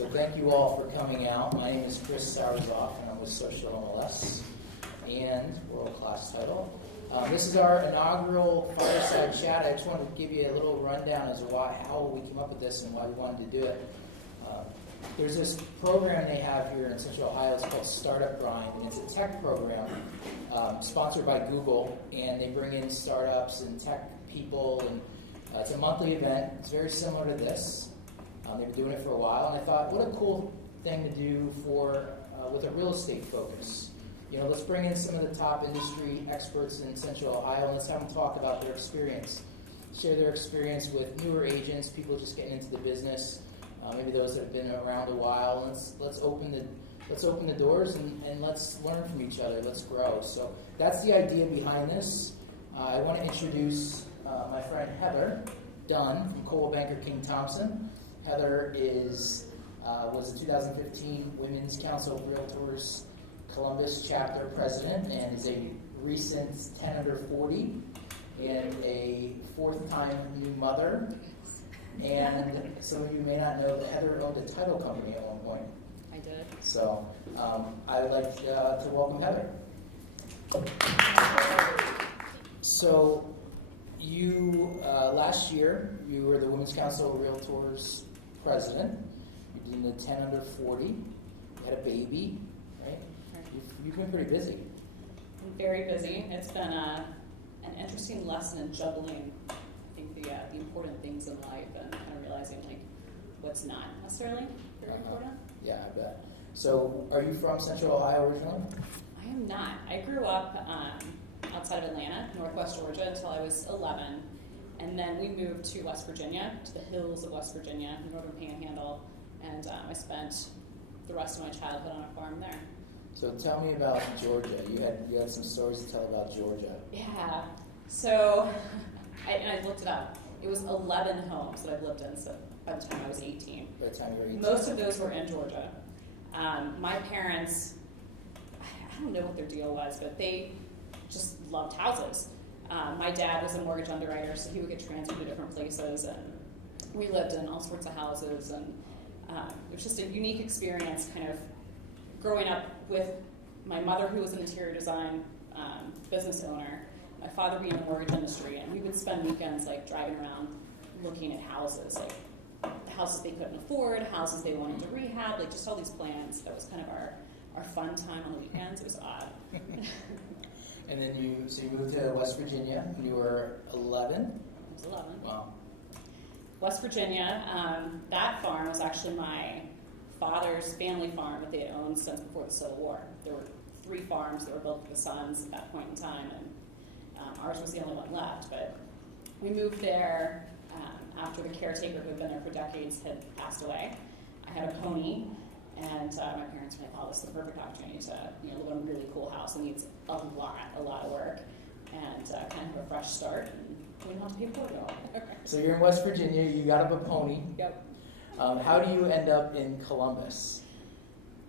So thank you all for coming out. My name is Chris Sauerzopf, and I'm with SocialMLS, and world-class title. This is our inaugural Fireside Chat. I just wanted to give you a little rundown as to how we came up with this and why we wanted to do it. There's this program they have here in Central Ohio. It's called Startup Grind, and it's a tech program sponsored by Google, and they bring in startups and tech people, and it's a monthly event. It's very similar to this. They've been doing it for a while, and I thought, what a cool thing to do with a real estate focus. Let's bring in some of the top industry experts in Central Ohio, and let's have them talk about their experience, share their experience with newer agents, people just getting into the business, maybe those that have been around a while. And let's open the doors and let's learn from each other. Let's grow. So that's the idea behind this. I want to introduce my friend Heather Dunn from Coldwell Banker King Thompson. Heather was a 2015 Women's Council of Realtors Columbus chapter president and is a recent 10 under 40 and a fourth-time new mother. And some of you may not know that Heather owned a title company at one point. I did. So I would like to welcome Heather. So you, last year, you were the Women's Council of Realtors president. You did the 10 under 40. You had a baby, right? You've been pretty busy. I'm very busy. It's been an interesting lesson in juggling, I think, the important things in life and kind of realizing what's not necessarily very important. Yeah, I bet. So are you from Central Ohio originally? I am not. I grew up outside of Atlanta, northwest Georgia, until I was 11. And then we moved to West Virginia, to the hills of West Virginia, the northern panhandle. And I spent the rest of my childhood on a farm there. So tell me about Georgia. You had some stories to tell about Georgia. Yeah. So I looked it up. It was 11 homes that I've lived in by the time I was 18. By the time you were 18. Most of those were in Georgia. My parents, I don't know what their deal was, but they just loved houses. My dad was a mortgage underwriter, so he would get transferred to different places, and we lived in all sorts of houses, and it was just a unique experience kind of growing up with my mother, who was an interior design business owner, my father being in the mortgage industry, and we would spend weekends driving around looking at houses, the houses they couldn't afford, houses they wanted to rehab, just all these plans. That was kind of our fun time on the weekends. It was odd. And then you moved to West Virginia when you were 11? I was 11. Wow. West Virginia, that farm was actually my father's family farm that they had owned since before the Civil War. There were 3 farms that were built for the sons at that point in time, and ours was the only one left. But we moved there after the caretaker who had been there for decades had passed away. I had a pony, and my parents were like, "Oh, this is the perfect opportunity to live in a really cool house that needs a lot of work, and kind of have a fresh start." And we didn't have to pay for it all. So you're in West Virginia. You got up a pony. Yep. How do you end up in Columbus?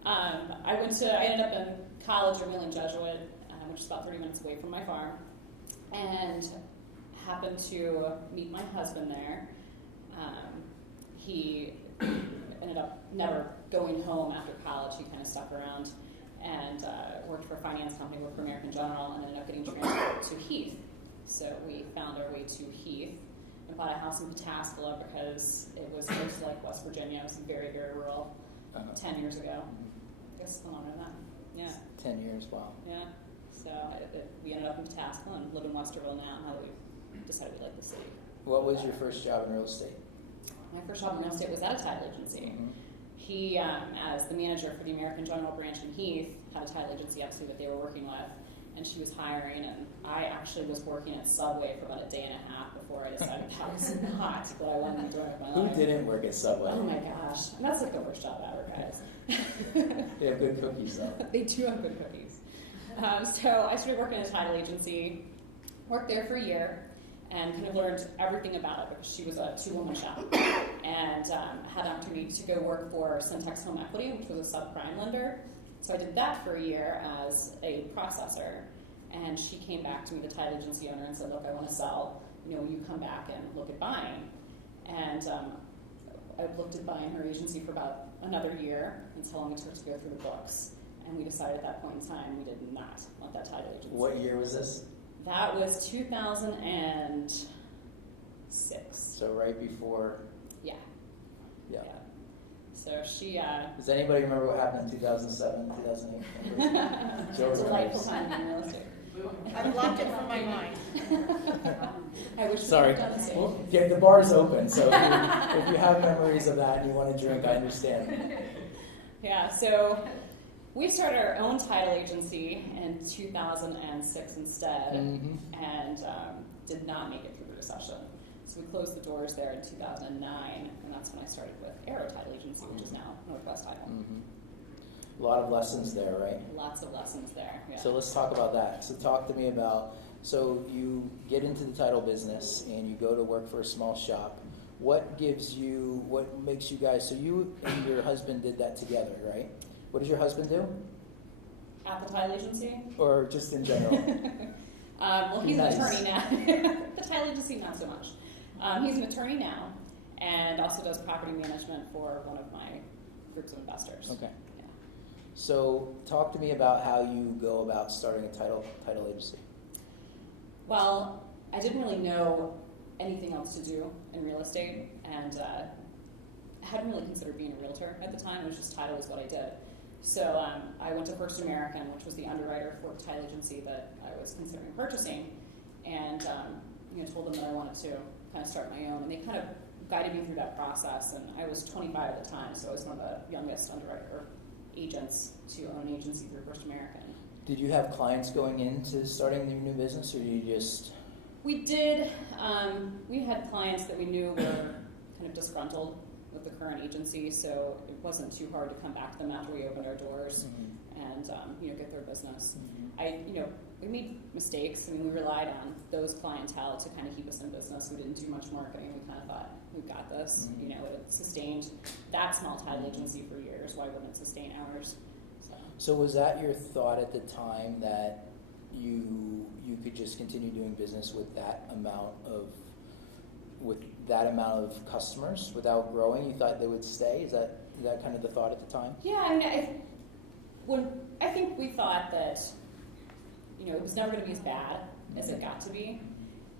I ended up in college at Wheeling Jesuit, which is about 30 minutes away from my farm, and happened to meet my husband there. He ended up never going home after college. He kind of stuck around and worked for a finance company, worked for American General, and ended up getting transferred to Heath. So we found our way to Heath and bought a house in Pataskala because it was just like West Virginia. It was very, very rural 10 years ago. I guess a little longer than that. Yeah. 10 years, wow. Yeah. So we ended up in Pataskala and live in Westerville now that we decided we liked the city. What was your first job in real estate? My first job in real estate was at a title agency. Mm-hmm. He, as the manager for the American General branch in Heath, had a title agency actually that they were working with, and she was hiring, and I actually was working at Subway for about a day and a half before I decided that was not what I wanted to do with my life. Who didn't work at Subway? Oh my gosh. And that's the worst job ever, guys. They have good cookies, though. They do have good cookies. So I started working at a title agency, worked there for a year, and kind of learned everything about it because she was a 2-woman shop, and had the opportunity to go work for Syntex Home Equity, which was a subprime lender. So I did that for a year as a processor, and she came back to me, the title agency owner, and said, "Look, I want to sell. Will you come back and look at buying?" And I looked at buying her agency for about another year. That's how long it took to go through the books. And we decided at that point in time we did not want that title agency. What year was this? That was 2006. So right before. Yeah. Yeah. So she. Does anybody remember what happened in 2007, 2008? Joe It's a delightful remembers. time in real estate. I've blocked it from my mind. I wish Sorry. we could have done the same. Well, yeah, the bar's open, so if you have memories of that and you want to drink, I understand. Yeah, so we started our own title agency in 2006 instead, and did not make it through the recession. So we closed the doors there in 2009, and that's when I started with Arrow Title Agency, which is now Northwest Title. A lot of lessons there, right? Lots of lessons there. Yeah. So let's talk about that. So talk to me about, so you get into the title business and you go to work for a small shop. What makes you guys, so you and your husband did that together, right? What does your husband do? At the title agency? Or just in general? Well, he's Nice. an attorney now. The title agency, not so much. He's an attorney now, and also does property management for one of my groups of investors. Okay. Yeah. So talk to me about how you go about starting a title agency. Well, I didn't really know anything else to do in real estate, and hadn't really considered being a realtor at the time. It was just title is what I did. So I went to First American, which was the underwriter for the title agency that I was considering purchasing, and told them that I wanted to kind of start my own, and they kind of guided me through that process. And I was 25 at the time, so I was one of the youngest underwriter agents to own an agency through First American. Did you have clients going into starting your new business, or did you just? We did. We had clients that we knew were kind of disgruntled with the current agency, so it wasn't too hard to come back to them after we opened our doors and get their business. We made mistakes. I mean, we relied on those clientele to kind of keep us in business. We didn't do much marketing. We kind of thought, we've got this. It sustained that small title agency for years. Why wouldn't it sustain ours? So was that your thought at the time, that you could just continue doing business with that amount of customers without growing? You thought they would stay? Is that kind of the thought at the time? Yeah, I mean, I think we thought that it was never going to be as bad as it got to be,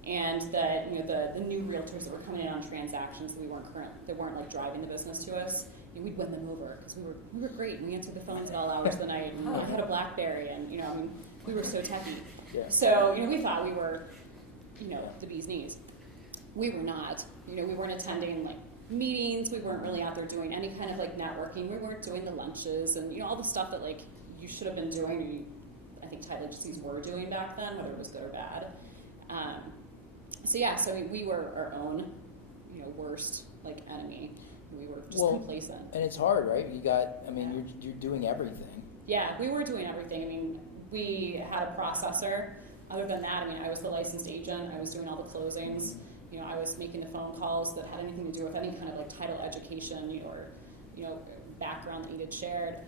and that the new realtors that were coming in on transactions that weren't like driving the business to us, we'd win them over because we were great, and we answered the phones at all hours of the night, and I had a BlackBerry, and we were so techy. Yeah. So we thought we were the bee's knees. We were not. We weren't attending like meetings. We weren't really out there doing any kind of like networking. We weren't doing the lunches and all the stuff that like you should have been doing. I think title agencies were doing back then, whether it was good or bad. So we were our own worst like enemy. We were just complacent. And it's hard, right? You're doing everything. Yeah, we were doing everything. I mean, we had a processor. Other than that, I was the licensed agent. I was doing all the closings. I was making the phone calls that had anything to do with any kind of like title education or background that he had shared.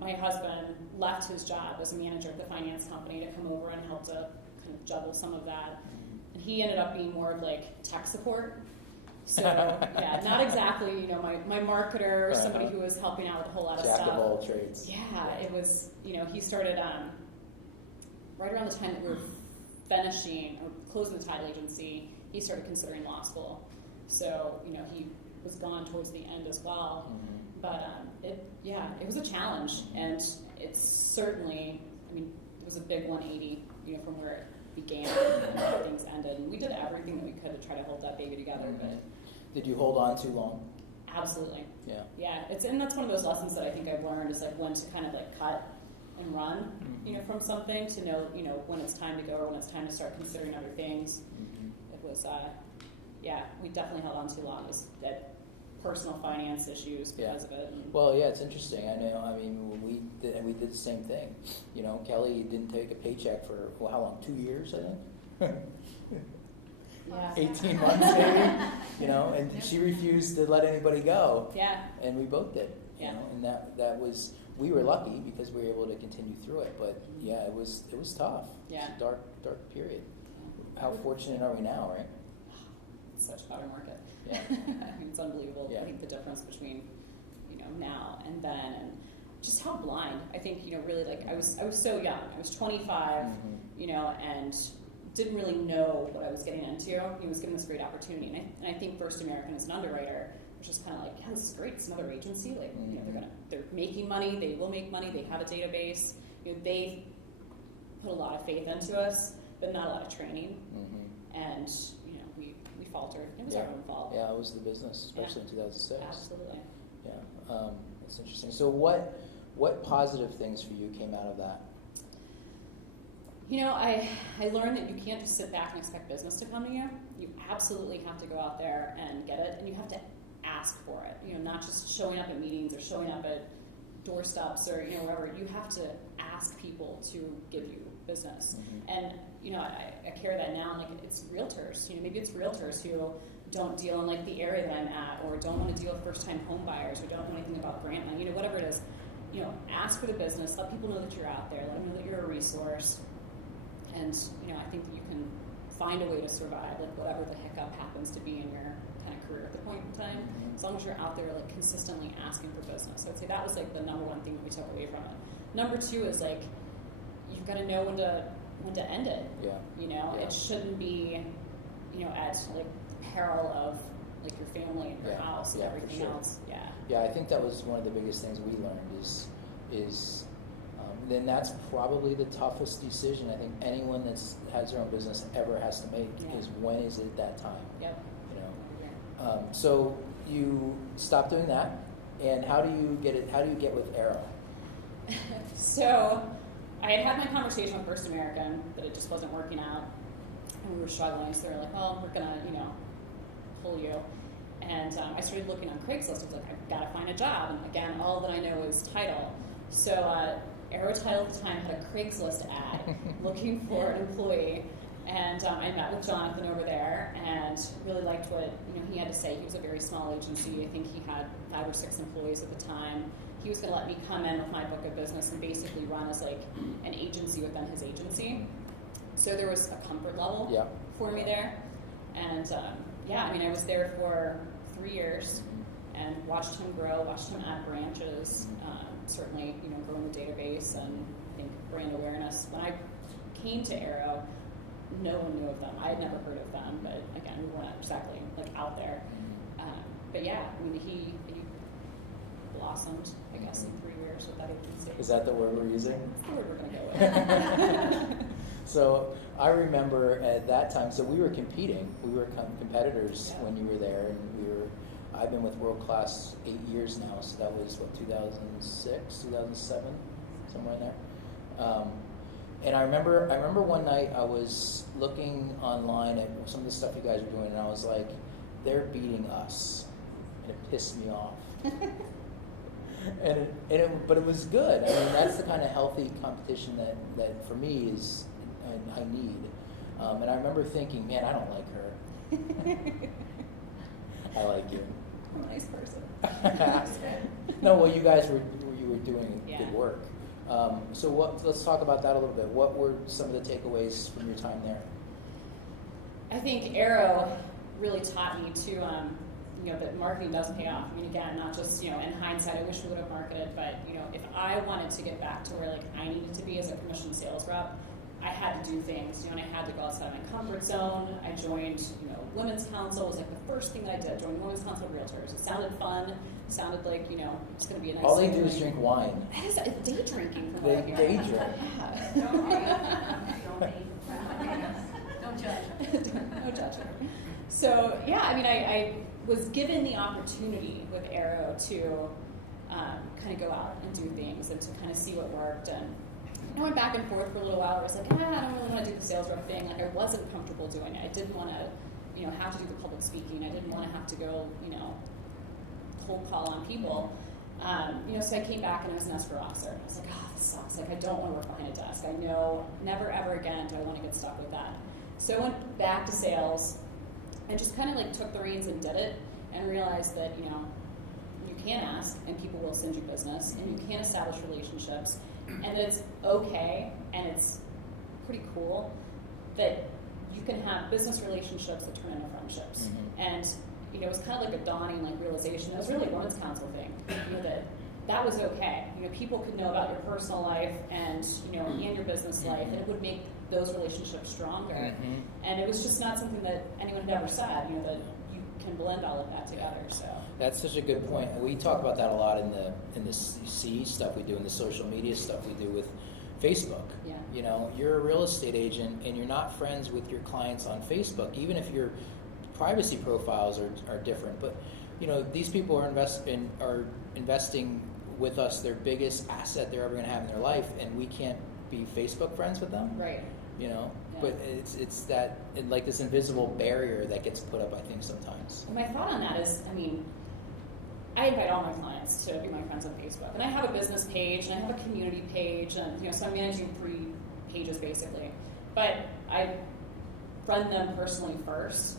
My husband left his job as a manager at the finance company to come over and help to kind of juggle some of that. And he ended up being more of like tech support. So yeah, not exactly my marketer, somebody who was helping out with a whole lot of stuff. Jack of all trades. Yeah, it was he started right around the time that we were finishing or closing the title agency. He started considering law school, so he was gone towards the end as well. But it was a challenge, and it's certainly it was a big 180 from where it began and how things ended. And we did everything that we could to try to hold that baby together. But did you hold on too long? Absolutely. Yeah. Yeah, and that's one of those lessons that I think I've learned is like when to kind of like cut and run, from something to know, when it's time to go or when it's time to start considering other things. It was, we definitely held on too long. It was that personal finance issues because of it. Well, yeah, it's interesting. I know. We did the same thing. Kelly didn't take a paycheck for how long? 2 years, I think. Yeah. 18 months, maybe. And she refused to let anybody go. Yeah. And we both did. Yeah. And that was, we were lucky because we were able to continue through it. But yeah, it was tough. Yeah. It's a dark period. How fortunate are we now, right? It's such a better market. Yeah. It's unbelievable. Yeah. I think the difference between, now and then, and just how blind. I think, really, like, I was so young. I was 25, and didn't really know what I was getting into. He was given this great opportunity, and I think First American as an underwriter was just kind of like, yeah, this is great. It's another agency. Like, they're making money. They will make money. They have a database. They put a lot of faith into us, but not a lot of training. And we faltered. It was our own fault. Yeah, it was the business, especially in 2006. Absolutely. Yeah, that's interesting. So what positive things for you came out of that? I learned that you can't just sit back and expect business to come to you. You absolutely have to go out there and get it, and you have to ask for it. Not just showing up at meetings or showing up at doorsteps or wherever. You have to ask people to give you business. And I carry that now. Like, it's realtors. Maybe it's realtors who don't deal in like the area that I'm at, or don't want to deal with first-time home buyers, or don't know anything about grant money. Whatever it is. Ask for the business. Let people know that you're out there. Let them know that you're a resource. And I think that you can find a way to survive, like whatever the hiccup happens to be in your kind of career at the point in time, as long as you're out there like consistently asking for business. So I'd say that was like the number one thing that we took away from it. Number two is like you've got to know when to end it. It shouldn't be at like the peril of like your family and your house and everything else. Yeah, I think that was one of the biggest things we learned is then that's probably the toughest decision I think anyone that has their own business ever has to make is when is it that time? Yep. So you stop doing that, and how do you get with Arrow? So I had my conversation with First American that it just wasn't working out, and we were struggling. So they were like, "Well, we're gonna pull you." And I started looking on Craigslist. I was like, "I've got to find a job." And again, all that I know is title. So Arrow Title at the time had a Craigslist ad looking for an employee, and I met with Jonathan over there and really liked what he had to say. He was a very small agency. I think he had 5 or 6 employees at the time. He was going to let me come in with my book of business and basically run as like an agency within his agency. So there was a comfort level for me there, and I was there for 3 years and watched him grow, watched him add branches. Certainly, growing the database and I think brand awareness. When I came to Arrow, no one knew of them. I had never heard of them, but again, we weren't exactly like out there. But yeah, he blossomed, I guess, in 3 years with that agency. Is that the word we're using? That's the word we're going to go with. So I remember at that time, so we were competing. We were competitors when you were there, and I've been with World Class 8 years now, so that was, 2006, 2007, somewhere in there. And I remember one night I was looking online at some of the stuff you guys were doing, and I was like, they're beating us. And it pissed me off. But it was good. I mean, that's the kind of healthy competition that for me is, I need. And I remember thinking, man, I don't like her. I like you. I'm a nice person. No, well, you guys were doing good work. So let's talk about that a little bit. What were some of the takeaways from your time there? I think Arrow really taught me to, that marketing does pay off. I mean, again, not just, in hindsight, I wish we would have marketed, but, if I wanted to get back to where, like, I needed to be as a commission sales rep, I had to do things, and I had to go outside my comfort zone. I joined, Women's Council was like the first thing that I did. Joined Women's Council of Realtors. It sounded fun. It sounded like, it's going to be a nice All they do is drink wine. That is day drinking from They what I hear. day drink. Don't judge. No judgment. So, I was given the opportunity with Arrow to kind of go out and do things and to kind of see what worked. And I went back and forth for a little while. I was like, I don't really want to do the sales rep thing. Like, I wasn't comfortable doing it. I didn't want to, have to do the public speaking. I didn't want to have to go, cold call on people. So I came back and I was an escrow officer. I was like, this sucks. Like, I don't want to work behind a desk. I know never ever again do I want to get stuck with that. So I went back to sales and just kind of like took the reins and did it and realized that, you can ask and people will send you business and you can establish relationships and that it's okay and it's pretty cool that you can have business relationships that turn into friendships. And it was kind of like a dawning realization. It was really a women's council thing, that was okay. People could know about your personal life and and your business life, and it would make those relationships stronger. Mm-hmm. And it was just not something that anyone had ever said. That you can blend all of that together. So that's such a good point. We talk about that a lot in the CE stuff we do, in the social media stuff we do with Facebook. Yeah. You're a real estate agent and you're not friends with your clients on Facebook, even if your privacy profiles are different. But these people are investing with us their biggest asset they're ever going to have in their life, and we can't be Facebook friends with them. Right. Yeah. But it's that this invisible barrier that gets put up, I think, sometimes. And my thought on that is, I invite all my clients to be my friends on Facebook, and I have a business page and I have a community page, and so I'm managing 3 pages basically. But I run them personally first,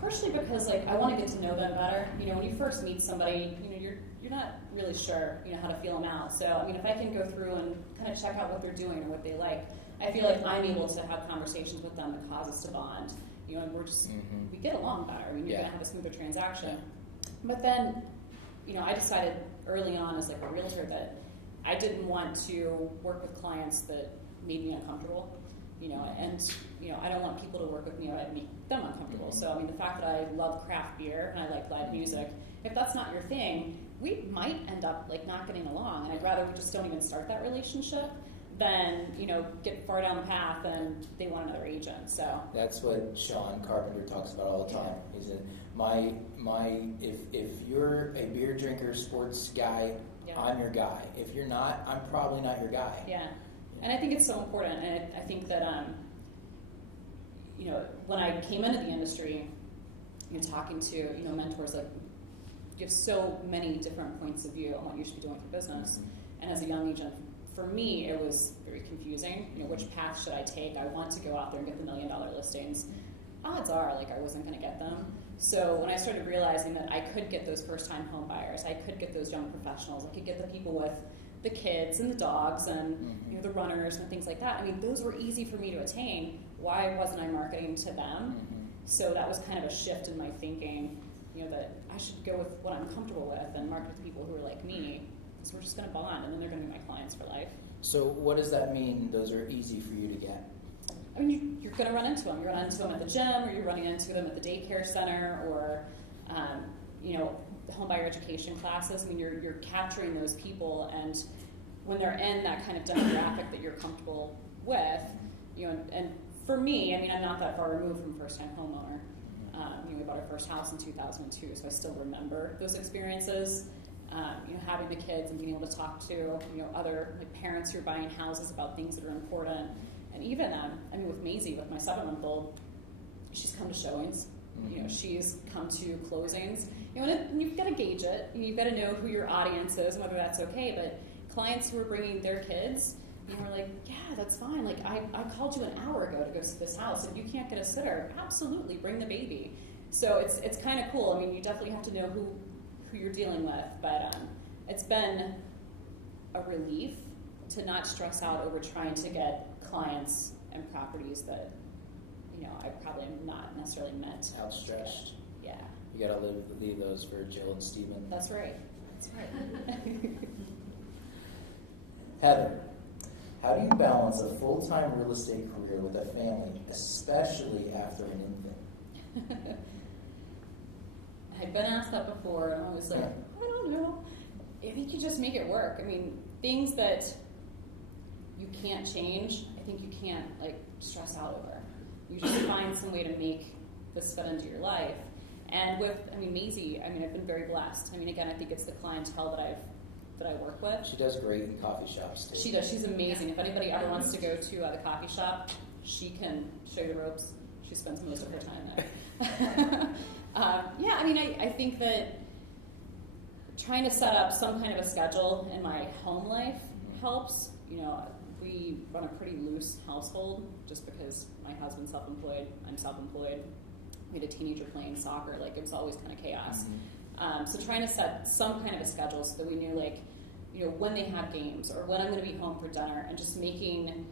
partially because I want to get to know them better. When you first meet somebody, you're not really sure how to feel them out. So if I can go through and kind of check out what they're doing or what they like, I feel like I'm able to have conversations with them that cause us to bond. And we're just we get along better. You're gonna have a smoother transaction. But then, I decided early on as a realtor that I didn't want to work with clients that made me uncomfortable. And I don't want people to work with me or I'd make them uncomfortable. So the fact that I love craft beer and I like live music, if that's not your thing, we might end up not getting along, and I'd rather we just don't even start that relationship than get far down the path and they want another agent. So that's what Sean Carpenter talks about all the time. He said, if you're a beer drinker, sports guy, I'm your guy. If you're not, I'm probably not your guy. Yeah, and I think it's so important, and I think that when I came into the industry, talking to mentors, you have so many different points of view on what you should be doing with your business. And as a young agent, for me, it was very confusing. Which path should I take? I want to go out there and get the $1 million listings. Odds are, I wasn't going to get them. So when I started realizing that I could get those first-time home buyers, I could get those young professionals, I could get the people with the kids and the dogs and the runners and things like that. Those were easy for me to attain. Why wasn't I marketing to them? So that was kind of a shift in my thinking. That I should go with what I'm comfortable with and market to people who are like me, because we're just going to bond, and then they're going to be my clients for life. So what does that mean, those are easy for you to get? You're going to run into them. You're running into them at the gym, or you're running into them at the daycare center, or, the home buyer education classes. You're capturing those people, and when they're in that kind of demographic that you're comfortable with, and for me, I'm not that far removed from first-time homeowner. We bought our first house in 2002, so I still remember those experiences. Having the kids and being able to talk to other parents who are buying houses about things that are important, and even with Maisie, with my 7-month-old, she's come to showings. She's come to closings. And you've got to gauge it. You've got to know who your audience is and whether that's okay. But clients who are bringing their kids, we're like, yeah, that's fine. I called you an hour ago to go see this house. If you can't get a sitter, absolutely bring the baby. So it's kind of cool. You definitely have to know who you're dealing with. But it's been a relief to not stress out over trying to get clients and properties that I probably am not necessarily meant outstretched. Yeah. You got to leave those for Jill and Steven. That's right. Heather, how do you balance a full-time real estate career with a family, especially after an infant? I've been asked that before, and I was like, I don't know. I think you just make it work. Things that you can't change, I think you can't stress out over. You just find some way to make this fit into your life. And with, Maisie, I've been very blessed. Again, I think it's the clientele that I work with. She does great in coffee shops too. She does. She's amazing. If anybody ever wants to go to the coffee shop, she can show you the ropes. She spends most of her time there. I think that trying to set up some kind of a schedule in my home life helps. We run a pretty loose household just because my husband's self-employed, I'm self-employed. We had a teenager playing soccer. It was always kind of chaos. So trying to set some kind of a schedule so that we knew, when they have games or when I'm going to be home for dinner, and just making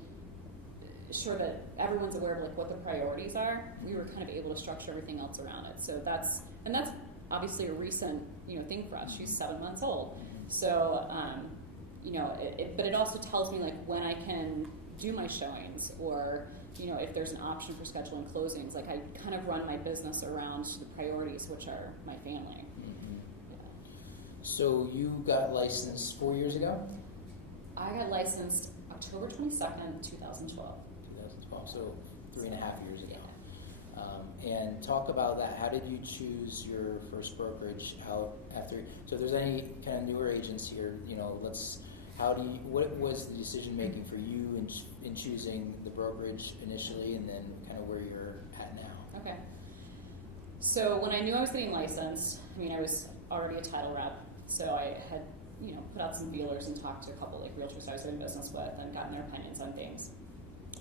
sure that everyone's aware of like what the priorities are, we were kind of able to structure everything else around it. So that's obviously a recent, thing for us. She's 7 months old. So, but it also tells me like when I can do my showings, or, if there's an option for scheduling closings. Like I kind of run my business around the priorities, which are my family. Mm-hmm. Yeah. So you got licensed 4 years ago? I got licensed October 22nd, 2012. 2012, so 3.5 years ago. And talk about that. How did you choose your first brokerage out after? So if there's any kind of newer agents here, what was the decision making for you in choosing the brokerage initially, and then kind of where you're at now? Okay. So when I knew I was getting licensed, I was already a title rep, so I had, put out some feelers and talked to a couple like realtors I was doing business with and gotten their opinions on things.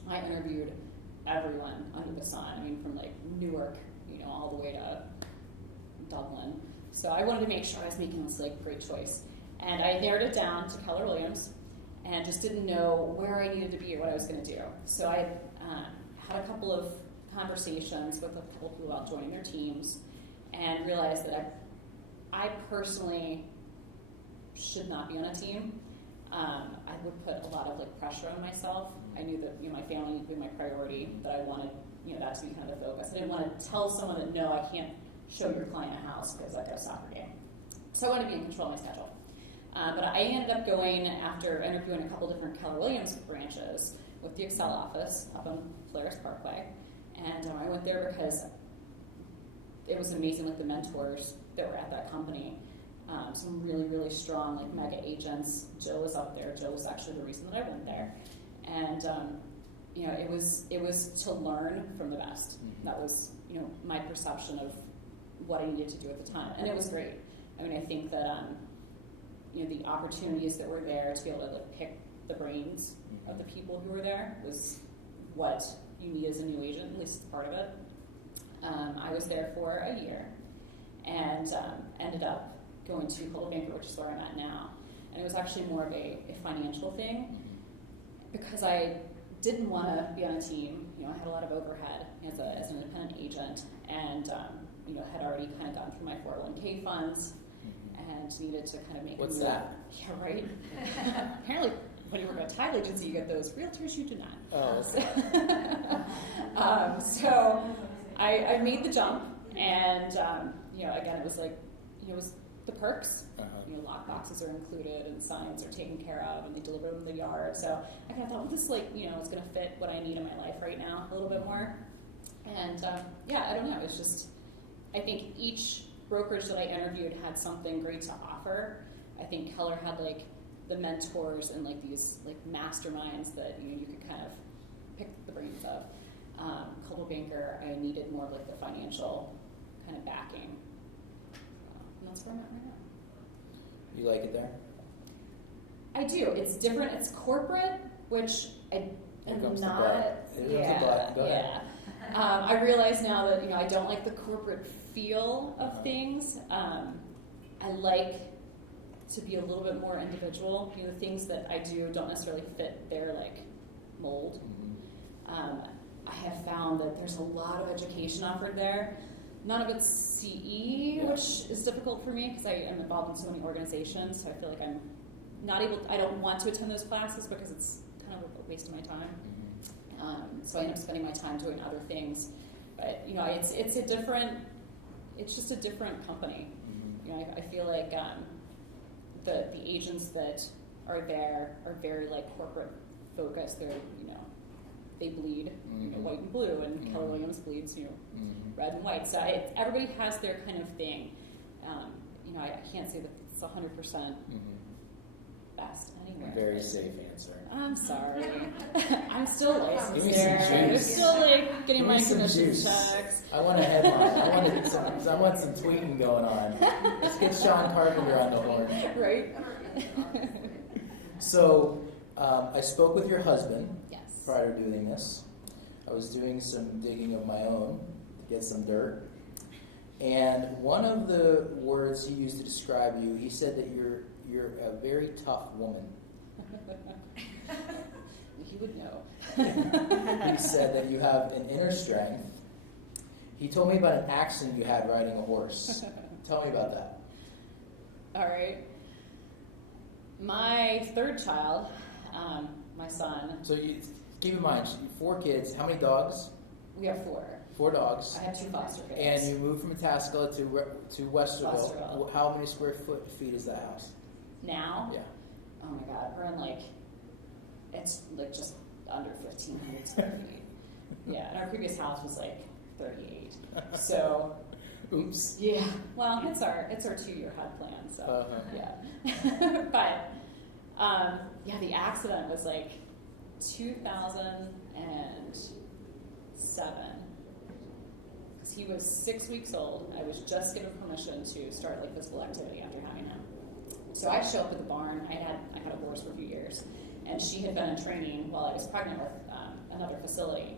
I interviewed everyone under the sun. From like Newark, all the way to Dublin. So I wanted to make sure I was making this like great choice. And I narrowed it down to Keller Williams, and just didn't know where I needed to be or what I was going to do. So I had a couple of conversations with a couple of people about joining their teams, and realized that I personally should not be on a team. I would put a lot of like pressure on myself. I knew that my family would be my priority, that I wanted that to be kind of the focus. I didn't want to tell someone that no, I can't show your client a house because I got a soccer game. So I wanted to be in control of my schedule. But I ended up going, after interviewing a couple different Keller Williams branches, with the Excel office up on Polaris Parkway. And I went there because it was amazing, like the mentors that were at that company. Some really, really strong like mega agents. Jill was up there. Jill was actually the reason that I went there. And it was to learn from the best. That was my perception of what I needed to do at the time, and it was great. I think that the opportunities that were there to be able to like pick the brains of the people who were there was what you need as a new agent, at least part of it. I was there for a year, and ended up going to Coldwell Banker, which is where I'm at now. And it was actually more of a financial thing, because I didn't want to be on a team. I had a lot of overhead as an independent agent, and had already kind of gone through my 401k funds, and needed to kind of make What's a move. that? Yeah, right? Apparently, when you work at a title agency, you get those. Realtors, you do not. Oh. So I made the jump, and again, it was like, it was the perks. Lock boxes are included, and signs are taken care of, and they deliver them to the yard. So I kind of thought, well, this is going to fit what I need in my life right now a little bit more. And I don't know. It's just, I think each brokerage that I interviewed had something great to offer. I think Keller had like the mentors and like these like masterminds that you could kind of pick the brains of. Coldwell Banker, I needed more of like the financial kind of backing. And that's where I'm at right now. You like it there? I do. It's different. It's corporate, which I am not. Go ahead. I realize now that I don't like the corporate feel of things. I like to be a little bit more individual. The things that I do don't necessarily fit their like mold. I have found that there's a lot of education offered there. None of it's CE, which is difficult for me because I am involved in so many organizations. So I feel like I'm not able. I don't want to attend those classes because it's kind of a waste of my time. So I end up spending my time doing other things. But it's a different. It's just a different company. I feel like the agents that are there are very like corporate focused. They're they bleed white and blue, and Keller Williams bleeds red and white. So everybody has their kind of thing. I can't say that it's 100% best anywhere. Very safe answer. I'm sorry. I'm still licensed Give me there. some I'm juice. still like getting my commission juice. checks. I want a headline. I want some tweeting going on. Let's get Sean Carpenter on the horn. Right? So, I spoke with your husband Yes. prior to doing this. I was doing some digging of my own to get some dirt. And one of the words he used to describe you, he said that you're a very tough woman. He would know. He said that you have an inner strength. He told me about an accident you had riding a horse. Tell me about that. All right. My third child, my son, So you keep in mind, 4 kids. How many dogs? we have 4. 4 dogs. I have 2 foster kids. And you moved from Itasca to Westerville. Westerville. How many square feet is that house? Now, Yeah. oh my God, we're in it's like just under 1,500 square feet. Yeah, and our previous house was like 38. So, Oops. yeah, well, it's our 2-year HUD plan, so Uh-huh. yeah. But yeah, the accident was like 2007. Because he was 6 weeks old. I was just given permission to start like physical activity after having him. So I show up at the barn. I had a horse for a few years, and she had been in training while I was pregnant with another facility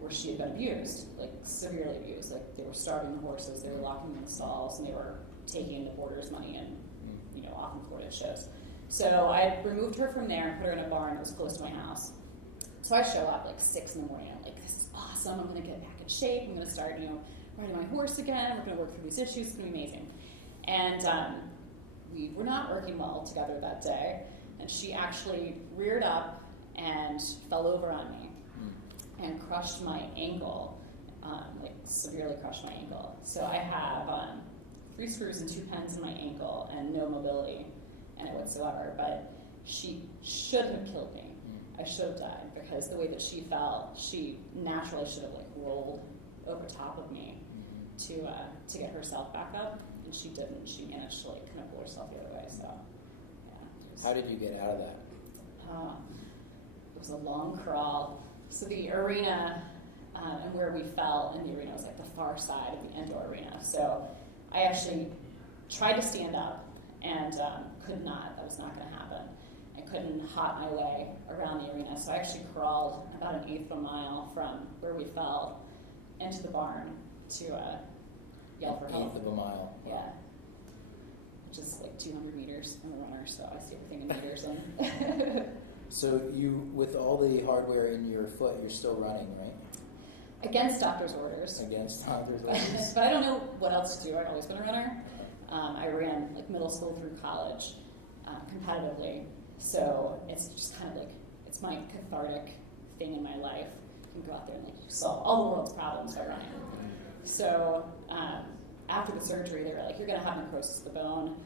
where she had been abused, like severely abused. Like they were starving the horses, they were locking them in the stalls, and they were taking the boarders' money and often recorded shows. So I removed her from there and put her in a barn that was close to my house. So I show up like 6 in the morning. I'm like, this is awesome. I'm going to get back in shape. I'm going to start, riding my horse again. We're going to work through these issues. It's going to be amazing. And we were not working well together that day. And she actually reared up and fell over on me and crushed my ankle, severely crushed my ankle. So I have 3 screws and 2 pins in my ankle and no mobility in it whatsoever. But she should have killed me. I should have died because the way that she fell, she naturally should have rolled over top of me to get herself back up, and she didn't. She managed to kind of pull herself the other way. So yeah. How did you get out of that? It was a long crawl. So the arena and where we fell in the arena was like the far side of the indoor arena. So I actually tried to stand up and could not. That was not going to happen. I couldn't hop my way around the arena, so I actually crawled about 1/8 of a mile from where we fell into the barn to yell for help. 1/8 of a mile. Yeah, which is like 200 meters. I'm a runner, so I see everything in meters. And So you, with all the hardware in your foot, you're still running, right? against doctor's orders. Against doctor's orders. But I don't know what else to do. I've always been a runner. I ran middle school through college competitively. So it's just kind of it's my cathartic thing in my life. You can go out there and solve all the world's problems by running. So after the surgery, they were like, you're going to have necrosis of the bone.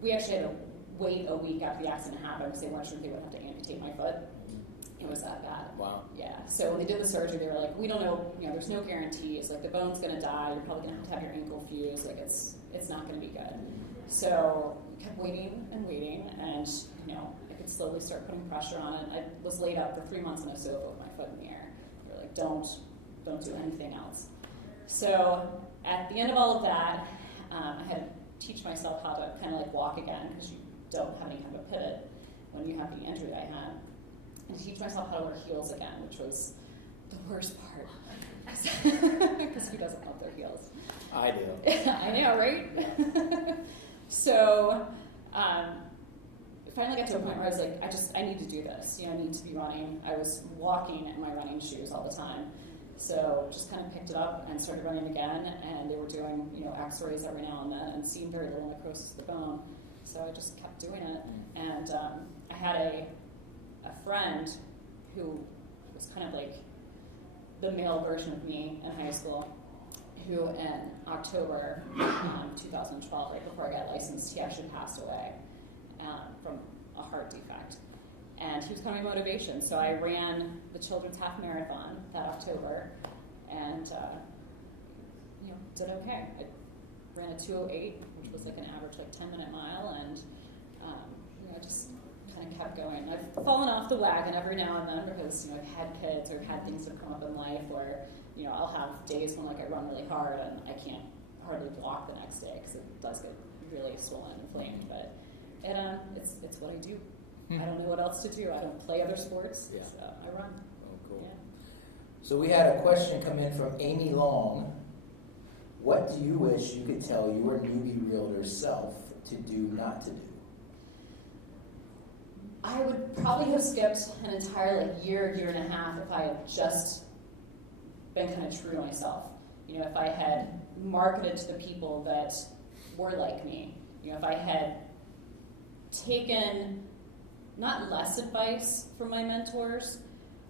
We actually had to wait a week after the accident happened because they weren't sure if they would have to amputate my foot. It was that bad. Wow. Yeah. So when they did the surgery, they were like, we don't know, there's no guarantees. The bone's going to die. You're probably going to have your ankle fused. It's not going to be good. So we kept waiting and waiting, and I could slowly start putting pressure on it. I was laid up for 3 months on a sofa with my foot in the air. They were like, don't do anything else. So at the end of all of that, I had to teach myself how to kind of walk again, because you don't have any kind of pivot when you have the injury I had. And teach myself how to wear heels again, which was the worst part. Because who doesn't love their heels? I do. I know, right? So finally got to a point where I was like, I need to do this. I need to be running. I was walking in my running shoes all the time. So just kind of picked it up and started running again, and they were doing, x-rays every now and then and seeing very little necrosis of the bone. So I just kept doing it. And I had a friend who was kind of the male version of me in high school, who in October 2012, right before I got licensed, he actually passed away from a heart defect. And he was kind of my motivation. So I ran the Children's Half Marathon that October and did okay. I ran a 2:08, which was an average 10-minute mile, and just kind of kept going. I've fallen off the wagon every now and then because I've had kids or had things that come up in life where I'll have days when I run really hard and I can't hardly walk the next day because it does get really swollen and inflamed. But it's what I do. I don't know what else to do. I don't play other sports, Yeah. so I run. Oh, cool. Yeah. So we had a question come in from Amy Long. What do you wish you could tell your newbie realtor self to do, not to do? I would probably have skipped an entire year and a half if I had just been kind of true to myself. If I had marketed to the people that were like me, if I had taken not less advice from my mentors,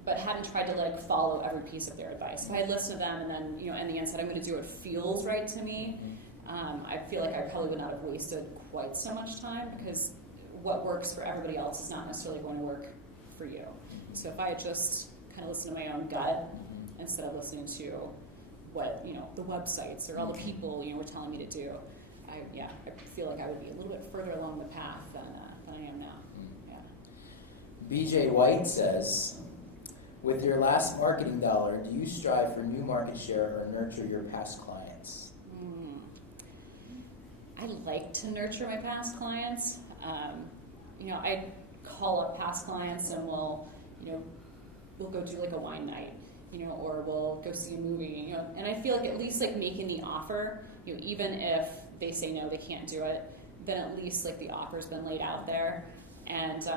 but hadn't tried to follow every piece of their advice. If I had listened to them and then in the end said I'm going to do what feels right to me, I feel like I probably would not have wasted quite so much time, because what works for everybody else is not necessarily going to work for you. So if I had just kind of listened to my own gut instead of listening to what the websites or all the people were telling me to do, I feel like I would be a little bit further along the path than I am now. Yeah. BJ White says, with your last marketing dollar, do you strive for new market share or nurture your past clients? I like to nurture my past clients. I call up past clients and we'll go do a wine night, or we'll go see a movie, and I feel like at least making the offer, even if they say no, they can't do it, then at least the offer's been laid out there, and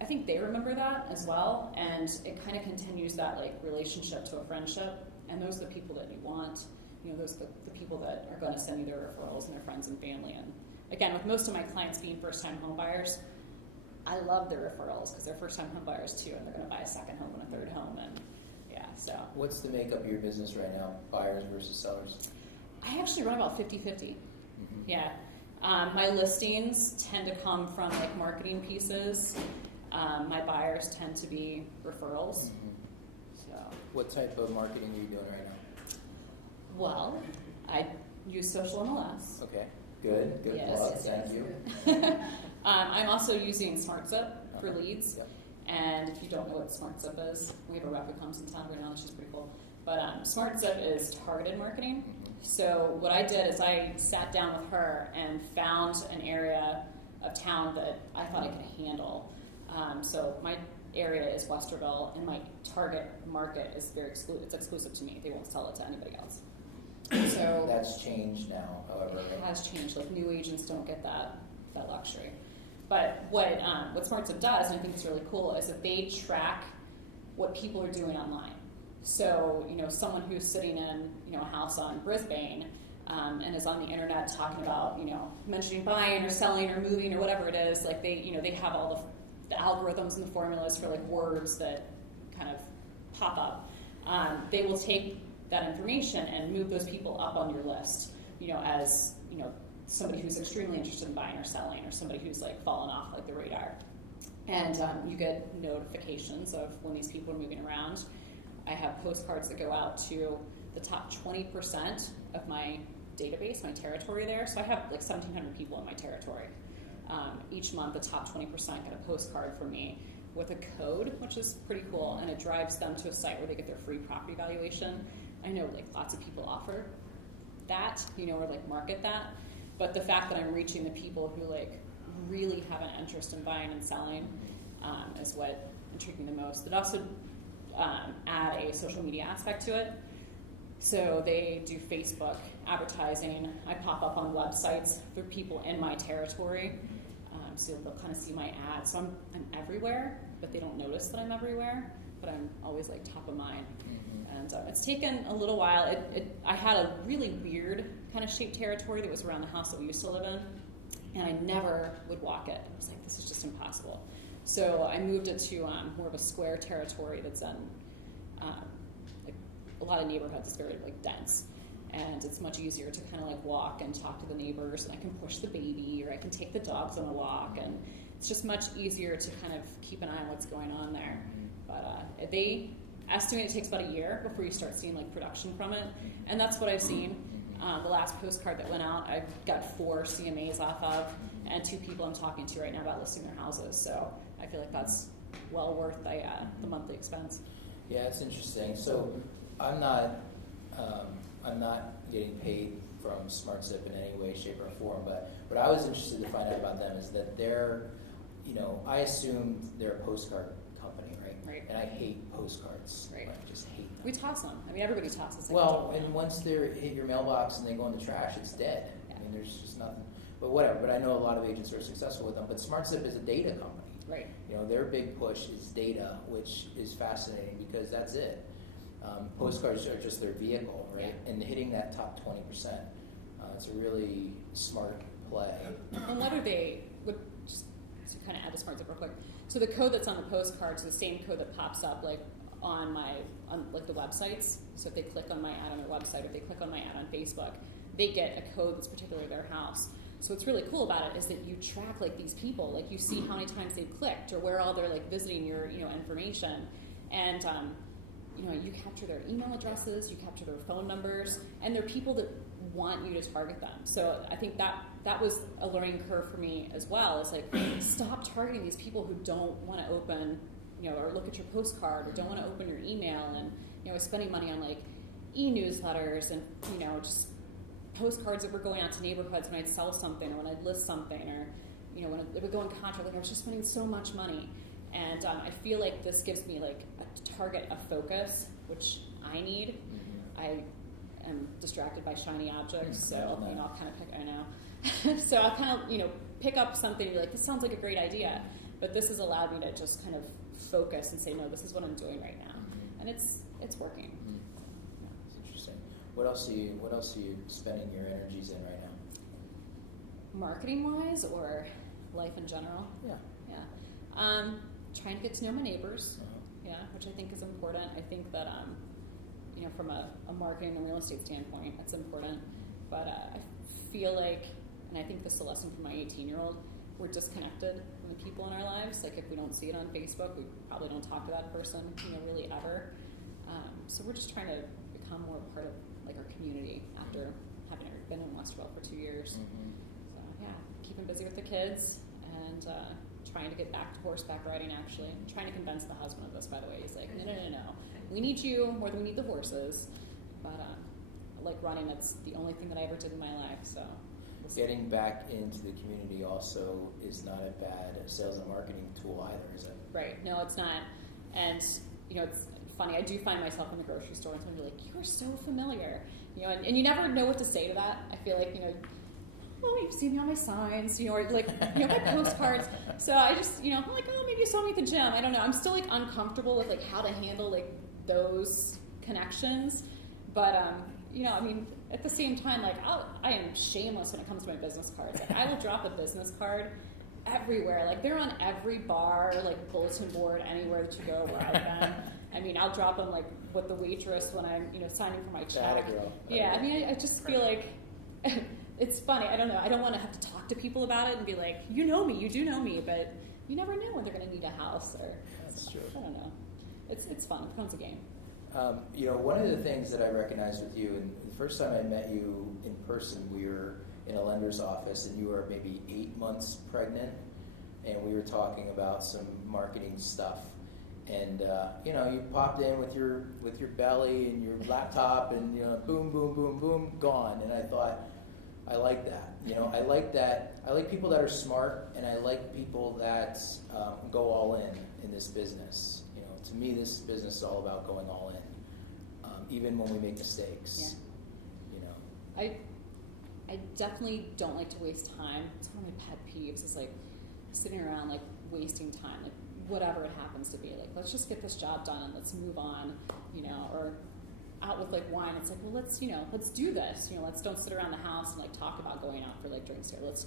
I think they remember that as well, and it kind of continues that relationship to a friendship, and those are the people that you want. Those are the people that are going to send you their referrals and their friends and family. And again, with most of my clients being first-time home buyers, I love their referrals because they're first-time home buyers too, and they're going to buy a second home and a third home, and so. What's the makeup of your business right now, buyers versus sellers? I actually run about 50-50. Yeah. My listings tend to come from marketing pieces. My buyers tend to be referrals. So. What type of marketing are you doing right now? Well, I use SocialMLS. Okay, good Yes, plug, yes, thank you. I'm also using SmartZip for leads. Yep. And if you don't know what SmartZip is, we have a rep who comes in town right now, she's pretty cool. But SmartZip is targeted marketing. So what I did is I sat down with her and found an area of town that I thought I could handle. So my area is Westerville, and my target market is very exclusive. It's exclusive to me. They won't sell it to anybody else. So that's changed now, however. it has changed. New agents don't get that luxury. But what SmartZip does, and I think it's really cool, is that they track what people are doing online. So someone who's sitting in a house on Brisbane and is on the internet talking about mentioning buying or selling or moving or whatever it is, they have all the algorithms and the formulas for words that kind of pop up. They will take that information and move those people up on your list, as somebody who's extremely interested in buying or selling, or somebody who's fallen off the radar. And you get notifications of when these people are moving around. I have postcards that go out to the top 20% of my database, my territory there. So I have 1,700 people in my territory. Each month, the top 20% get a postcard from me with a code, which is pretty cool, and it drives them to a site where they get their free property valuation. I know lots of people offer that, or market that, but the fact that I'm reaching the people who really have an interest in buying and selling is what intrigued me the most. It also add a social media aspect to it. So they do Facebook advertising. I pop up on websites for people in my territory, so they'll kind of see my ads. So I'm everywhere, but they don't notice that I'm everywhere. But I'm always top of mind. And it's taken a little while. I had a really weird kind of shaped territory that was around the house that we used to live in, and I never would walk it. I was like, this is just impossible. So I moved it to more of a square territory that's in a lot of neighborhoods. It's very dense, and it's much easier to kind of walk and talk to the neighbors, and I can push the baby, or I can take the dogs on a walk, and it's just much easier to kind of keep an eye on what's going on there. But they estimate it takes about a year before you start seeing production from it, and that's what I've seen. The last postcard that went out, I got 4 CMAs off of, and 2 people I'm talking to right now about listing their houses. So I feel like that's well worth the monthly expense. Yeah, it's interesting. So I'm not getting paid from SmartZip in any way, shape, or form. But what I was interested to find out about them is that they're, I assumed they're a postcard company, right? Right. And I hate postcards. Right. I just hate them. We toss them. I mean, everybody tosses them. Well, and once they hit your mailbox and they go in the trash, it's dead. Yeah. I mean, there's just nothing. But whatever. But I know a lot of agents are successful with them. But SmartZip is a data company. Right. Their big push is data, which is fascinating because that's it. Postcards are just their vehicle, right? Yeah. And hitting that top 20%, it's a really smart play. And what are they? Just to kind of add the SmartZip real quick. So the code that's on the postcards is the same code that pops up like on the websites. So if they click on my ad on their website, or if they click on my ad on Facebook, they get a code that's particular to their house. So what's really cool about it is that you track like these people, like you see how many times they've clicked or where all they're like visiting your information, and you capture their email addresses, you capture their phone numbers, and they're people that want you to target them. So I think that was a learning curve for me as well. It's like stop targeting these people who don't want to open, or look at your postcard, or don't want to open your email, and spending money on like e-newsletters and just postcards that were going out to neighborhoods when I'd sell something or when I'd list something, or when it would go in contract. Like I was just spending so much money, and I feel like this gives me like a target, a focus, which I need. I am distracted by shiny objects, so I'll kind of pick. I know, so I'll kind of pick up something and be like, this sounds like a great idea, but this has allowed me to just kind of focus and say, no, this is what I'm doing right now, and it's working. It's interesting. What else are you spending your energies in right now? Marketing-wise or life in general? Yeah. Trying to get to know my neighbors, which I think is important. I think that, from a marketing and real estate standpoint, that's important. But I feel like, and I think this is a lesson from my 18-year-old, we're disconnected from the people in our lives. Like if we don't see it on Facebook, we probably don't talk to that person, really ever. So we're just trying to become more part of like our community after having been in Westerville for 2 years. So keeping busy with the kids and trying to get back to horseback riding. Actually, I'm trying to convince the husband of this. By the way, he's like, no, we need you more than we need the horses. But like running, that's the only thing that I ever did in my life. So getting back into the community also is not a bad sales and marketing tool either, is it? Right. No, it's not. And it's funny. I do find myself in the grocery store and somebody like, you are so familiar. And you never know what to say to that. I feel like you've seen me on my signs, or like, my postcards. So I just, I'm like, oh, maybe you saw me at the gym. I don't know. I'm still like uncomfortable with like how to handle like those connections. But, at the same time, like I am shameless when it comes to my business cards. Like I will drop a business card everywhere. Like they're on every bar, like bulletin board, anywhere that you go where I've been. I'll drop them like with the waitress when I'm, signing for my check. Yeah, I just feel like it's funny. I don't know. I don't want to have to talk to people about it and be like, you know me, you do know me, but you never know when they're going to need a house or. That's true. I don't know. It's fun. It becomes a game. One of the things that I recognized with you, and the first time I met you in person, we were in a lender's office, and you were maybe 8 months pregnant, and we were talking about some marketing stuff. And you popped in with your belly and your laptop, and boom, boom, boom, boom, gone. And I thought, I like that. I like that. I like people that are smart, and I like people that go all in this business. To me, this business is all about going all in, even when we make mistakes. Yeah. I definitely don't like to waste time. It's one of my pet peeves. Is like sitting around like wasting time, like whatever it happens to be. Like let's just get this job done and let's move on. Or out with like wine. It's like, well, let's do this. Let's don't sit around the house and like talk about going out for like drinks here. Let's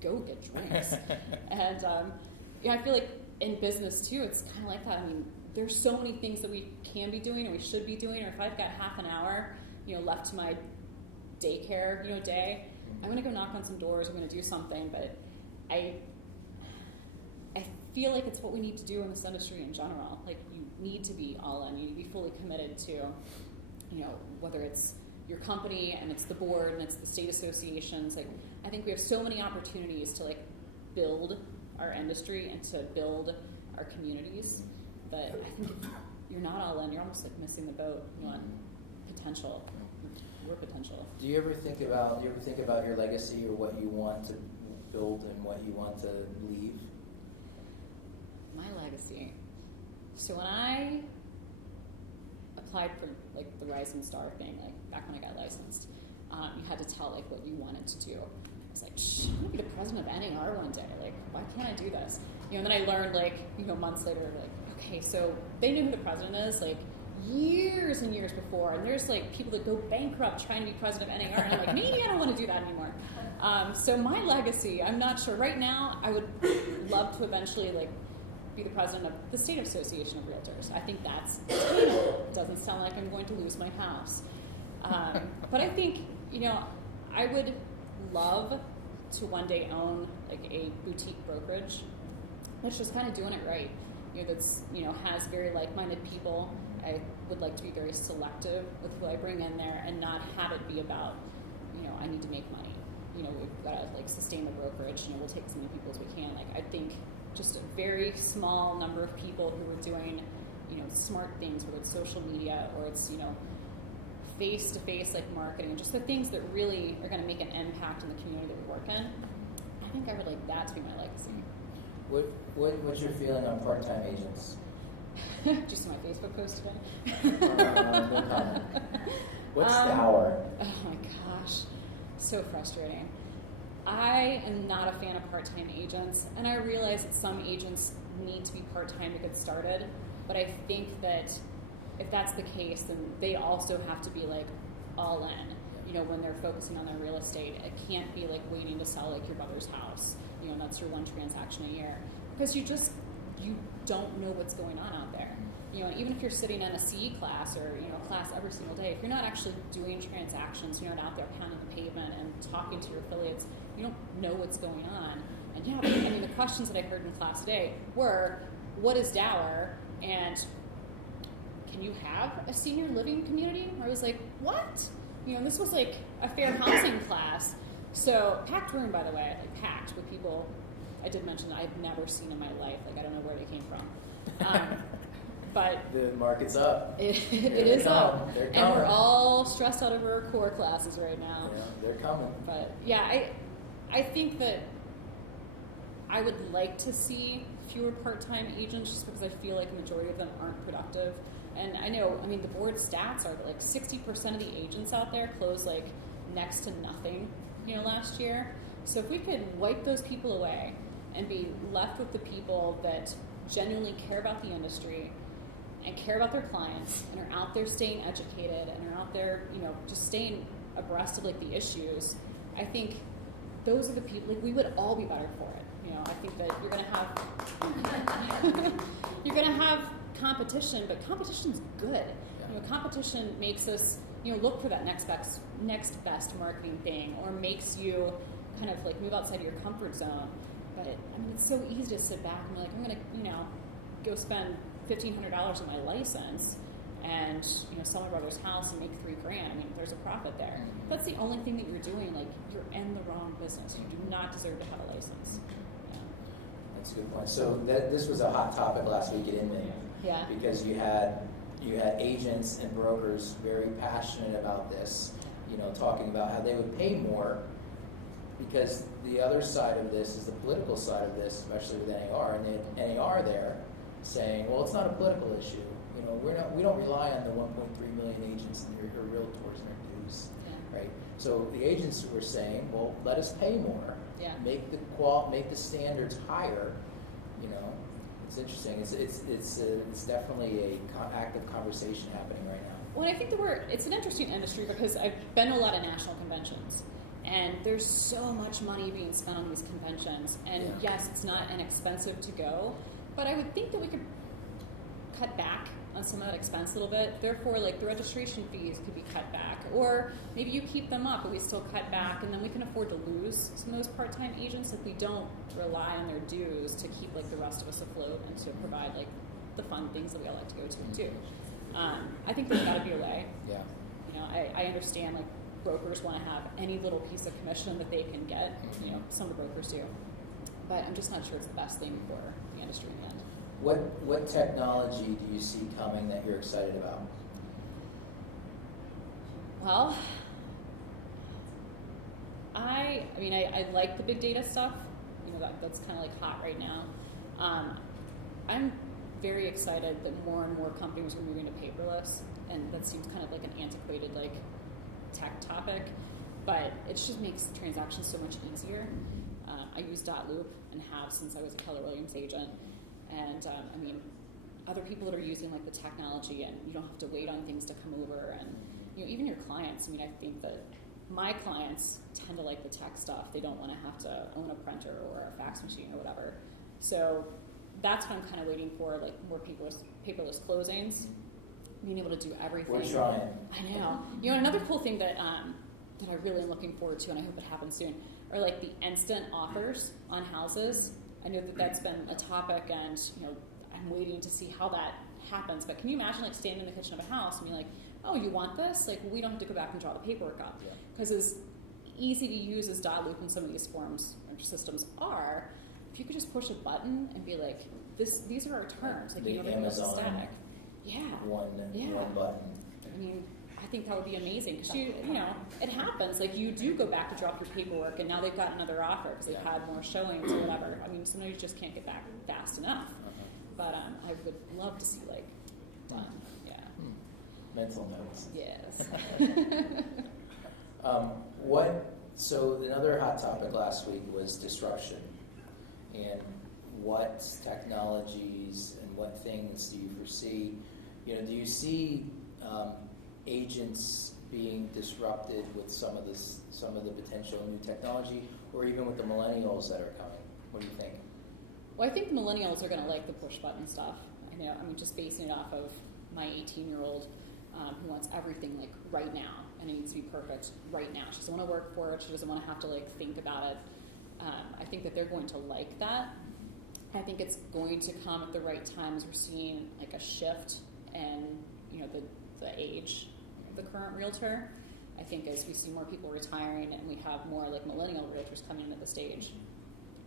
go get drinks. And I feel like in business too, it's kind of like that. There's so many things that we can be doing or we should be doing. Or if I've got half an hour, left to my daycare, day, I'm gonna go knock on some doors. I'm gonna do something. But I feel like it's what we need to do in this industry in general. Like you need to be all in. You need to be fully committed to, whether it's your company and it's the board and it's the state associations. Like I think we have so many opportunities to like build our industry and to build our communities. But I think if you're not all in, you're almost like missing the boat on potential. We're potential. Do you ever think about your legacy or what you want to build and what you want to leave? My legacy. So when I applied for like the Rising Star thing, like back when I got licensed, you had to tell like what you wanted to do. I was like, I'm gonna be the president of NAR one day. Like, why can't I do this? And then I learned months later, okay, so they knew who the president is years and years before, and there's people that go bankrupt trying to be president of NAR, and I'm maybe I don't want to do that anymore. So my legacy, I'm not sure. Right now, I would love to eventually be the president of the State Association of Realtors. I think that's attainable. It doesn't sound like I'm going to lose my house. But I think, I would love to one day own a boutique brokerage that's just kind of doing it right. That's, has very like-minded people. I would like to be very selective with who I bring in there and not have it be about, I need to make money. We've got to sustain the brokerage. We'll take as many people as we can. I think just a very small number of people who are doing, smart things, whether it's social media or it's, face-to-face marketing, just the things that really are going to make an impact in the community that we work in. I think I would like that to be my legacy. What's your feeling on part-time agents? Did you see my Facebook post today? No comment. What's the hour? Oh my gosh, so frustrating. I am not a fan of part-time agents, and I realize that some agents need to be part-time to get started, but I think that if that's the case, then they also have to be all in, when they're focusing on their real estate. It can't be waiting to sell your brother's house, and that's your one transaction a year, because you don't know what's going on out there. Even if you're sitting in a CE class or class every single day, if you're not actually doing transactions, you're not out there pounding the pavement and talking to your affiliates, you don't know what's going on. And the questions that I heard in class today were, what is Dower, and can you have a senior living community? I was what? This was a fair housing class. So packed room, by the way, packed with people I did mention that I've never seen in my life. I don't know where they came from. But the market's up. It is up. They're coming. And we're all stressed out over our core classes right now. Yeah, they're coming. But yeah, I think that I would like to see fewer part-time agents just because I feel like a majority of them aren't productive. And I know, the board stats are that 60% of the agents out there close next to nothing, last year. So if we could wipe those people away and be left with the people that genuinely care about the industry and care about their clients and are out there staying educated and are out there, just staying abreast of the issues, I think those are the people, we would all be better for it. I think that you're going to have competition, but competition's good. Competition makes us, look for that next best marketing thing, or makes you kind of move outside of your comfort zone. But it's so easy to sit back and be I'm going to, go spend $1,500 on my license and sell my brother's house and make $3,000. There's a profit there. That's the only thing that you're doing. You're in the wrong business. You do not deserve to have a license. Yeah. That's a good point. So this was a hot topic last week at Inman. Yeah. Because you had agents and brokers very passionate about this, talking about how they would pay more, because the other side of this is the political side of this, especially with NAR, and they had NAR there saying, well, it's not a political issue. We don't rely on the 1.3 million agents and your realtors and their dues, right? So the agents were saying, well, let us pay more, make the standards higher. It's interesting. It's definitely a active conversation happening right now. Well, I think it's an interesting industry because I've been to a lot of national conventions, and there's so much money being spent on these conventions. And yes, it's not inexpensive to go, but I would think that we could cut back on some of that expense a little bit. Therefore, the registration fees could be cut back, or maybe you keep them up, but we still cut back, and then we can afford to lose some of those part-time agents if we don't rely on their dues to keep the rest of us afloat and to provide the fun things that we all like to go to and do. I think there's got to be a way. Yeah. I understand brokers want to have any little piece of commission that they can get. Some of the brokers do, but I'm just not sure it's the best thing for the industry in the end. What technology do you see coming that you're excited about? Well, I like the big data stuff. That's kind of hot right now. I'm very excited that more and more companies are moving to paperless, and that seems kind of an antiquated tech topic, but it just makes transactions so much easier. I use Loop and have since I was a Keller Williams agent. And I mean, other people that are using like the technology, and you don't have to wait on things to come over, and even your clients. I mean, I think that my clients tend to like the tech stuff. They don't want to have to own a printer or a fax machine or whatever. So that's what I'm kind of waiting for, like more paperless closings, being able to do everything. We're trying. I know. Another cool thing that that I really am looking forward to, and I hope it happens soon, are like the instant offers on houses. I know that that's been a topic, and I'm waiting to see how that happens. But can you imagine like standing in the kitchen of a house and be like, oh, you want this? Like, we don't have to go back and draw the paperwork up. Because as easy to use as Loop and some of these forms or systems are, if you could just push a button and be like, these are our terms. Like, the you don't even have to Amazon static. Yeah. One button. I mean, I think that would be amazing because it happens. Like, you do go back to drop your paperwork, and now they've got another offer because they've had more showings or whatever. I mean, sometimes you just can't get back fast enough. But I would love to see like done. Yeah. Mental notes. Yes. So another hot topic last week was disruption, and what technologies and what things do you foresee? Do you see agents being disrupted with some of the potential new technology, or even with the millennials that are coming? What do you think? Well, I think millennials are going to like the push button stuff. I mean, just basing it off of my 18-year-old who wants everything like right now, and it needs to be perfect right now. She doesn't want to work for it. She doesn't want to have to like think about it. I think that they're going to like that. I think it's going to come at the right time as we're seeing like a shift in the age of the current realtor. I think as we see more people retiring and we have more like millennial realtors coming into the stage,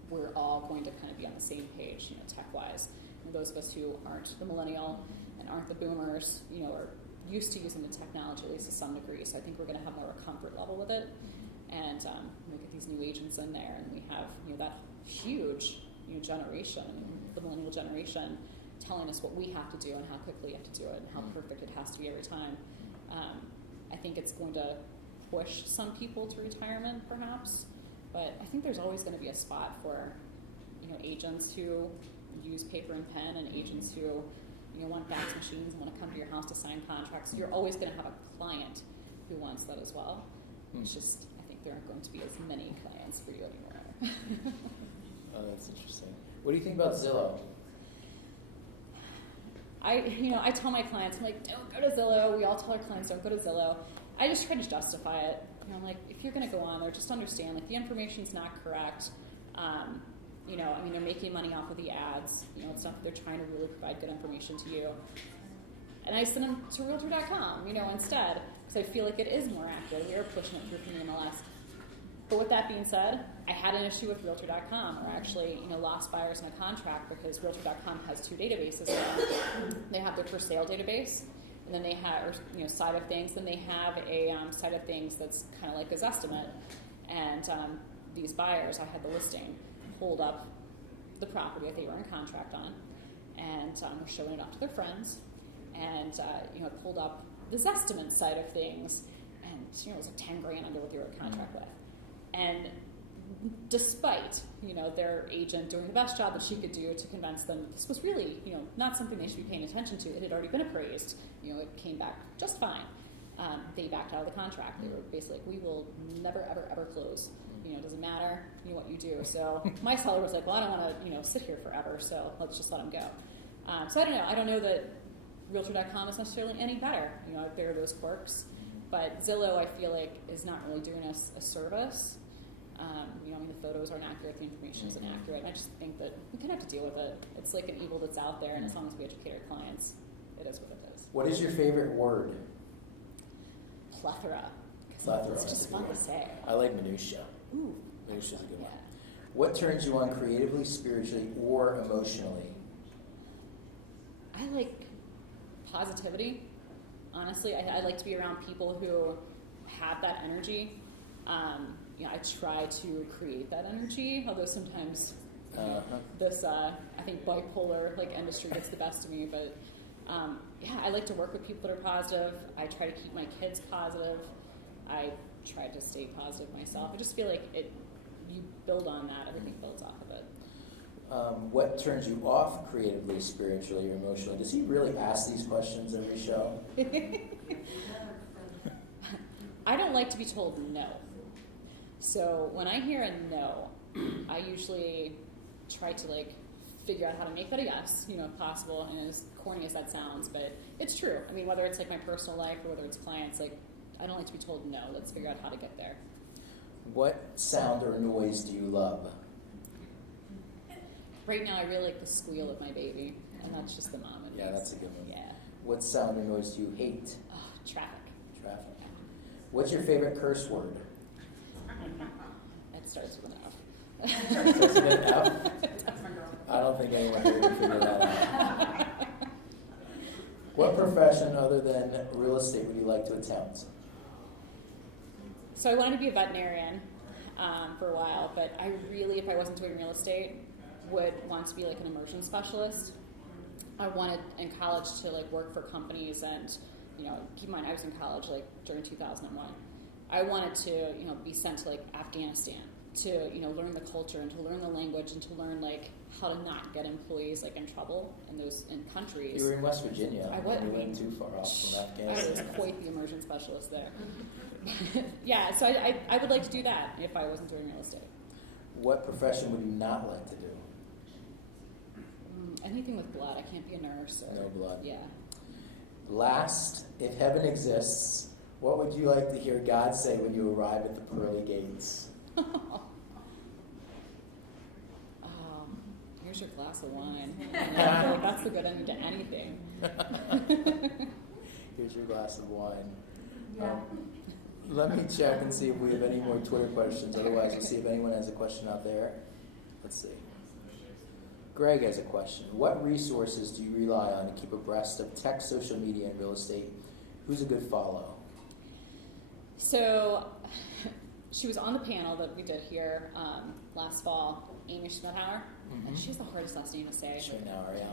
we're all going to kind of be on the same page, tech-wise. And those of us who aren't the millennial and aren't the boomers, are used to using the technology, at least to some degree. So I think we're going to have more of a comfort level with it. And we get these new agents in there, and we have that huge generation, the millennial generation, telling us what we have to do and how quickly you have to do it and how perfect it has to be every time. I think it's going to push some people to retirement, perhaps. But I think there's always going to be a spot for, agents who use paper and pen, and agents who, want fax machines and want to come to your house to sign contracts. You're always going to have a client who wants that as well. It's just, I think there aren't going to be as many clients for you anymore. Oh, that's interesting. What do you think about Zillow? I tell my clients, I'm like, don't go to Zillow. We all tell our clients, don't go to Zillow. I just try to justify it. I'm like, if you're going to go on there, just understand, like, the information's not correct. They're making money off of the ads. It's not that they're trying to really provide good information to you. And I send them to Realtor.com, instead, because I feel like it is more accurate. We are pushing it through from the MLS. But with that being said, I had an issue with Realtor.com, or actually, lost buyers in a contract because Realtor.com has two databases now. They have their for sale database, and then they have, side of things. Then they have a side of things that's kind of like a Zestimate. And these buyers, I had the listing, pulled up the property that they were in contract on, and were showing it off to their friends, and pulled up the Zestimate side of things, and it was like $10,000 under what they were in contract with. And despite their agent doing the best job that she could do to convince them this was really not something they should be paying attention to, it had already been appraised, it came back just fine. They backed out of the contract. They were basically like, we will never ever ever close. It doesn't matter what you do. So my seller was like, well, I don't want to sit here forever, so let's just let them go. So I don't know. I don't know that Realtor.com is necessarily any better. There are those quirks. But Zillow, I feel like, is not really doing us a service. The photos aren't accurate, the information isn't accurate. I just think that we kind of have to deal with it. It's like an evil that's out there, and as long as we educate our clients, it is what it is. What is your favorite word? Plethora. Plethora. It's just fun to say. I like minutia. Ooh. Minutia's a good one. Yeah. What turns you on creatively, spiritually, or emotionally? I like positivity. Honestly, I like to be around people who have that energy. I try to create that energy, although sometimes this, I think, bipolar industry gets the best of me. But I like to work with people that are positive. I try to keep my kids positive. I try to stay positive myself. I just feel like it you build on that. Everything builds off of it. What turns you off creatively, spiritually, or emotionally? Does he really ask these questions every show? I don't like to be told no. So when I hear a no, I usually try to like figure out how to make that a yes, if possible, and as corny as that sounds, but it's true. I mean, whether it's like my personal life or whether it's clients, like I don't like to be told no. Let's figure out how to get there. What sound or noise do you love? Right now, I really like the squeal of my baby, and that's just the mom. Yeah, that's a good one. Yeah. What sound or noise do you hate? Oh, traffic. Traffic. What's your favorite curse word? It starts with an F. Starts with an F? I don't think anyone here can figure that out. What profession other than real estate would you like to attempt? So I wanted to be a veterinarian for a while, but I really, if I wasn't doing real estate, would want to be like an immersion specialist. I wanted in college to like work for companies and, keep in mind I was in college like during 2001. I wanted to, be sent to like Afghanistan to, learn the culture and to learn the language and to learn like how to not get employees like in trouble in countries. You were in West Virginia. I was. You went too far off from Afghanistan. I was quite the immersion specialist there. Yeah, so I would like to do that if I wasn't doing real estate. What profession would you not like to do? Anything with blood. I can't be a nurse. Or, No blood. Yeah. Last, if heaven exists, what would you like to hear God say when you arrive at the pearly gates? Here's your glass of wine. I feel like that's the good ending to anything. Here's your glass of wine. Yeah. Let me check and see if we have any more Twitter questions. Otherwise, we'll see if anyone has a question out there. Let's see. Greg has a question. What resources do you rely on to keep abreast of tech, social media, and real estate? Who's a good follow? So she was on the panel that we did here last fall, Amy Schmidhauer. And she's the hardest last name to say. Schmidhauer, yeah.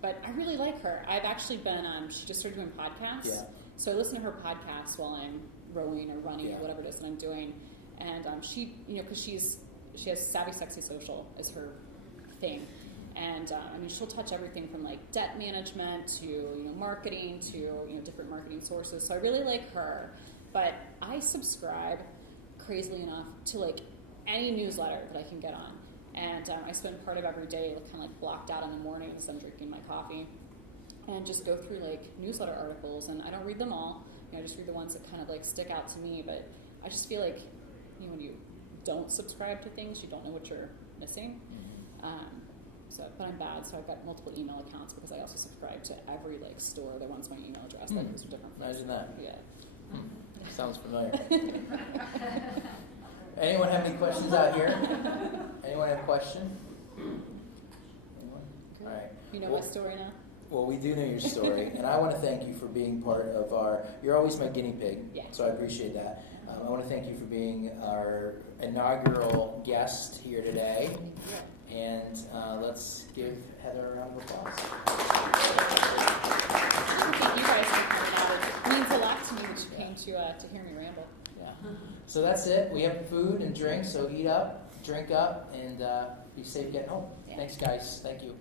But I really like her. I've actually been, she just started doing podcasts. Yeah. So I listen to her podcasts while I'm rowing or running Yeah. or whatever it is that I'm doing. And she, because she has Savvy Sexy Social as her thing. And she'll touch everything from like debt management to marketing to different marketing sources. So I really like her. But I subscribe, crazily enough, to like any newsletter that I can get on. And I spend part of every day kind of like blocked out in the morning as I'm drinking my coffee, and just go through like newsletter articles. And I don't read them all. I just read the ones that kind of like stick out to me. But I just feel like when you don't subscribe to things, you don't know what you're missing. But I'm bad, so I've got multiple email accounts because I also subscribe to every like store that wants my email address. That goes to different places. Imagine that. Yeah. Sounds familiar. Anyone have any questions out here? Anyone have a question? Anyone? All right. You know my story now? Well, we do know your story, and I want to thank you for being part of you're always my guinea pig, Yeah. so I appreciate that. I want to thank you for being our inaugural guest here today, and let's give Heather a round of applause. Thank you guys for coming out. It means a lot to me that you came to hear me ramble. Yeah. So that's it. We have food and drink, so eat up, drink up, and be safe getting home. Yeah. Thanks, guys. Thank you.